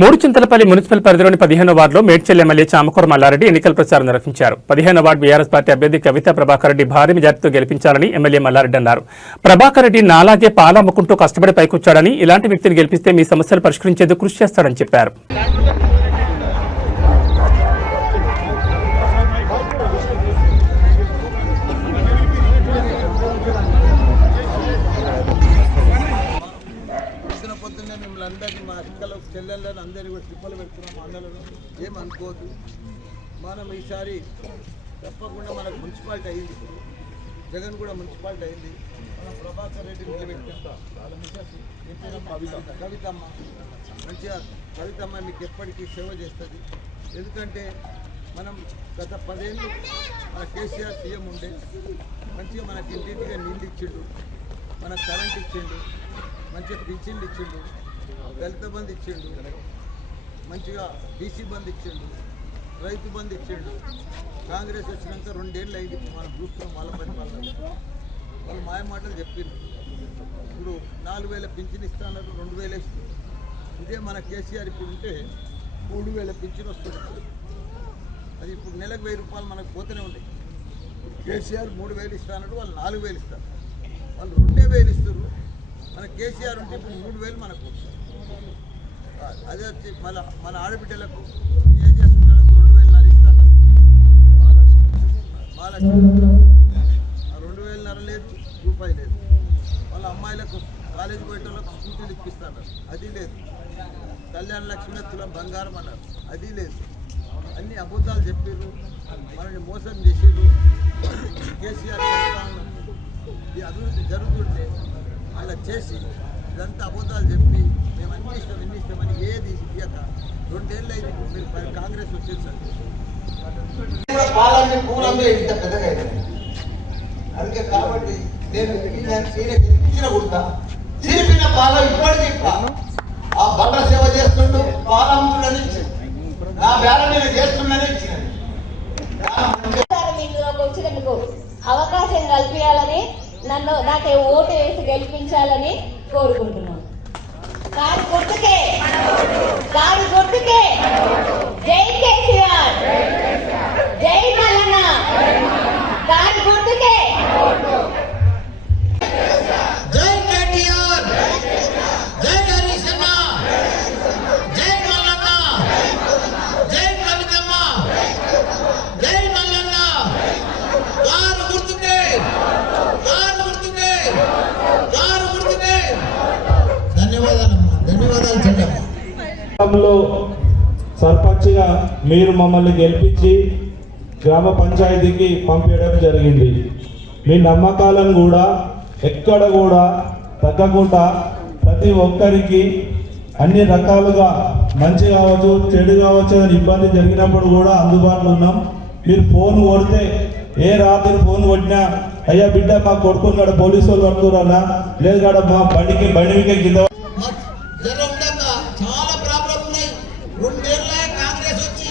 Muduchintalapalli municipal పరిధిలోని 15వ వార్డులో మేడ్చల్ ఎమ్మెల్యే చామకూర మల్లారెడ్డి ఎన్నికల ప్రచారం నిర్వహించారు. 15వ వార్డు బీఆర్ఎస్ పార్టీ అభ్యర్థి కవిత ప్రభాకర్ రెడ్డి భారీ మెజార్టీతో గెలిపించాలని ఎమ్మెల్యే మల్లారెడ్డి అన్నారు. ప్రభాకర్ రెడ్డి నాలాగే పాలమ్ముకుంటూ కష్టపడి పైకొచ్చాడని, ఇలాంటి వ్యక్తిని గెలిపిస్తే మీ సమస్యలు పరిష్కరించేందుకు కృషి చేస్తాడని చెప్పారు. అందరినీ మా అక్కలు చెల్లెళ్ళని అందరినీ కూడా ట్రిప్పులు పెడుతున్నాం. మా అన్నలను ఏమనుకోవద్దు. మనం ఈసారి తప్పకుండా మనకు మున్సిపాలిటీ అయింది. జగన్ కూడా మున్సిపాలిటీ అయింది. మనం ప్రభాకర్ రెడ్డి నిలబెట్టాం. కవితమ్మ మంచిగా కవితమ్మ మీకు ఎప్పటికీ సేవ చేస్తుంది. ఎందుకంటే మనం గత 10 ఏళ్ళు మన కేసీఆర్ సీఎం ఉండే మంచిగా మనకి ఇంటింటిగా నీళ్ళు ఇచ్చిండు, మనకు కరెంట్ ఇచ్చిండు, మంచిగా పింఛన్లు ఇచ్చిండు, దళిత బంధు ఇచ్చిండు, మంచిగా బీసీ బంధు ఇచ్చిండు, రైతు బంధు ఇచ్చిండు. కాంగ్రెస్ వచ్చినాక 2 ఏళ్ళు అయింది. మనం చూస్తున్నాం వాళ్ళ పరిపాలన. వాళ్ళు మాయ మాటలు చెప్పిండు. ఇప్పుడు 4000 పింఛన్ ఇస్తున్నారు, 2000 ఇస్తుంది. ఇదే మన కేసీఆర్ ఇప్పుడు ఉంటే 3000 పింఛన్ వస్తుంది. అది ఇప్పుడు నెలకు 1000 రూపాయలు మనకు పోతూనే ఉంటాయి. కేసీఆర్ 3000 ఇస్తానడు, వాళ్ళు 4000 ఇస్తారు. వాళ్ళు 2000 ఇస్తారు. మన కేసీఆర్ ఉంటే ఇప్పుడు 3000 మనకు వస్తుంది. అదే వచ్చి మన ఆడబిడ్డలకు ఏం చేస్తున్నారు, 2000 ఇస్తాను. మహాలక్ష్మి 2000 లేదు, రూపాయి లేదు. వాళ్ళ అమ్మాయిలకు కాలేజీ పోయేటోళ్ళకు స్కూటీలు ఇప్పిస్తాను, అది లేదు. కళ్యాణ లక్ష్మి తులం బంగారం అన్నారు, అది లేదు. అన్ని అబద్ధాలు చెప్పారు, మనల్ని మోసం చేసారు. కేసీఆర్ ఈ అభివృద్ధి జరుగుతుంటే అలా చేసి ఇదంతా అబద్ధాలు చెప్పి మేము అన్ని ఇష్టం ఎన్ని ఇష్టమని ఏది ఇయ్యక 2 ఏళ్ళు అయింది. మీరు కాంగ్రెస్ వచ్చేసరికి అందుకే కాబట్టి నేను ఇచ్చిన కుడతా చిరిపిన పాలన ఇప్పటికీ చెప్తాను. ఆ బండ సేవ చేస్తుంటూ పాలమ్ముడని నా బేర నేను చేస్తుందని ఇచ్చినది. వచ్చినందుకు అవకాశం కల్పించాలని, నాకు ఓటు వేసి గెలిపించాలని కోరుకుంటున్నాను. కారు గుర్తుకే జై కేసీఆర్, జై మల్లన్న, కారు గుర్తుకే జై కేటీఆర్, జై హరీశన్న, జై మల్లన్న, జై కవితమ్మ, జై మల్లన్న, కారు గుర్తుకే, కారు గుర్తుకే, కారు గుర్తుకే. ధన్యవాదాలు చెడ్డమ్మా. సర్పంచ్గా మీరు మమ్మల్ని గెలిపించి గ్రామ పంచాయతీకి పంపించడం జరిగింది. మీ నమ్మకాలను కూడా ఎక్కడ కూడా తగ్గకుండా ప్రతి ఒక్కరికి అన్ని రకాలుగా మంచి కావచ్చు చెడు కావచ్చు అని ఇబ్బంది జరిగినప్పుడు కూడా అందుబాటులో ఉన్నాం. మీరు ఫోన్ కొడితే ఏ రాత్రి ఫోన్ కొట్టినా అయ్యా బిడ్డ మా కొడుకున్నాడు పోలీసు వాళ్ళు పడుతున్నారన్నా, లేదు కాడ మా బండికి కింద చాలా ప్రాబ్లం ఉన్నాయి. 2 ఏళ్ళ కాంగ్రెస్ వచ్చి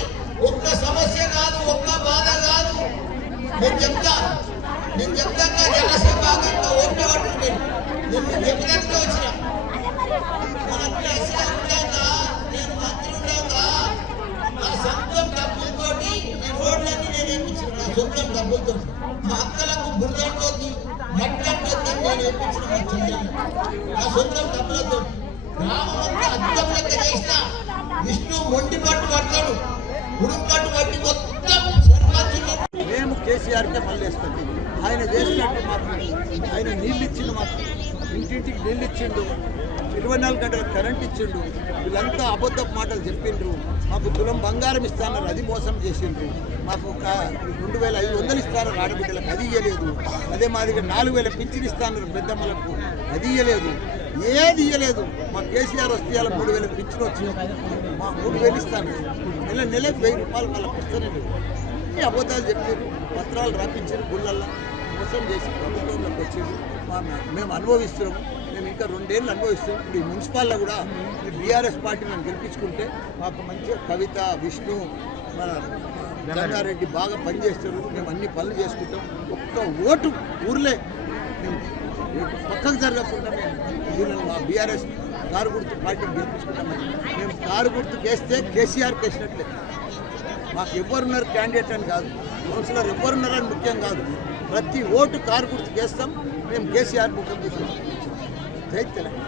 ఒక్క సమస్య కాదు, ఒక్క బాధ కాదు. నేను చెప్తాను జనసేవగా ఓకే పట్టుకుంటే నేను చెప్పడానికి వచ్చిన నేను మంత్రి ఉండగా నా సొంతం డబ్బులతోటి ఈ రోడ్లన్నీ నేను వేయించిన, నా సొంతం డబ్బులతో. మా అక్కలకు బుర్రంటోద్ది మట్టంటోద్ది నేను వేయించిన మా చెల్లెలు నా సొంతం డబ్బులతో. గ్రామం అద్దం లెక్క చేసిన విష్ణు మొండి పట్టు పడతాడు, ఉడుపు పట్టు పట్టి మొత్తం సర్పంచులు మేము కేసీఆర్కే మళ్ళేస్తుంది. ఆయన చేసినట్టు మాకు ఆయన నీళ్ళు ఇచ్చిండు, మాకు ఇంటింటికి నీళ్ళు ఇచ్చిండు, 24 గంటల కరెంట్ ఇచ్చిండు. వీళ్ళంతా అబద్ధపు మాటలు చెప్పిండ్రు. మాకు తులం బంగారం ఇస్తానన్నారు, అది మోసం చేసిండ్రు. మాకు 2500 ఇస్తానన్నారు ఆడబిడ్డలకు, అది ఇయ్యలేదు. అదే మాదిరిగా 4000 పింఛన్ ఇస్తానన్నారు పెద్దమ్మలకు, అది ఇయ్యలేదు. ఏది ఇయ్యలేదు. మా కేసీఆర్ వస్తే 3000 పింఛన్ వచ్చింది. మా 3000 ఇస్తాను, నెలకు 1000 రూపాయలు వాళ్ళకి వస్తూనే లేదు. ఈ అబద్ధాలు చెప్పారు, పత్రాలు రాపించారు, గుళ్ళల్లో మోసం చేసి ప్రభుత్వంలోకి వచ్చారు. మేము అనుభవిస్తున్నాము. మేము ఇంకా 2 ఏళ్ళు అనుభవిస్తున్నాం. ఇప్పుడు ఈ మున్సిపాల్లో కూడా ఈ బీఆర్ఎస్ పార్టీ మేము గెలిపించుకుంటే మాకు మంచిగా కవిత, విష్ణు, మన జంగారెడ్డి బాగా పనిచేస్తారు. మేము అన్ని పనులు చేసుకుంటాం. ఒక్క ఓటు ఊర్లే మేము పక్కకు జరగకుండా మేము వీళ్ళని మా బీఆర్ఎస్ కారు గుర్తు పార్టీని గెలిపించుకుంటామని. మేము కారు గుర్తుకు వేస్తే కేసీఆర్కి వేసినట్లే. మాకు ఎవరున్నారు క్యాండిడేట్ అని కాదు, కౌన్సిలర్ ఎవరున్నారని ముఖ్యం కాదు. ప్రతి ఓటు కారు గుర్తుకు వేస్తాం. మేము కేసీఆర్ ముఖ్యం తీసుకుంటాం. జై తెలంగాణ.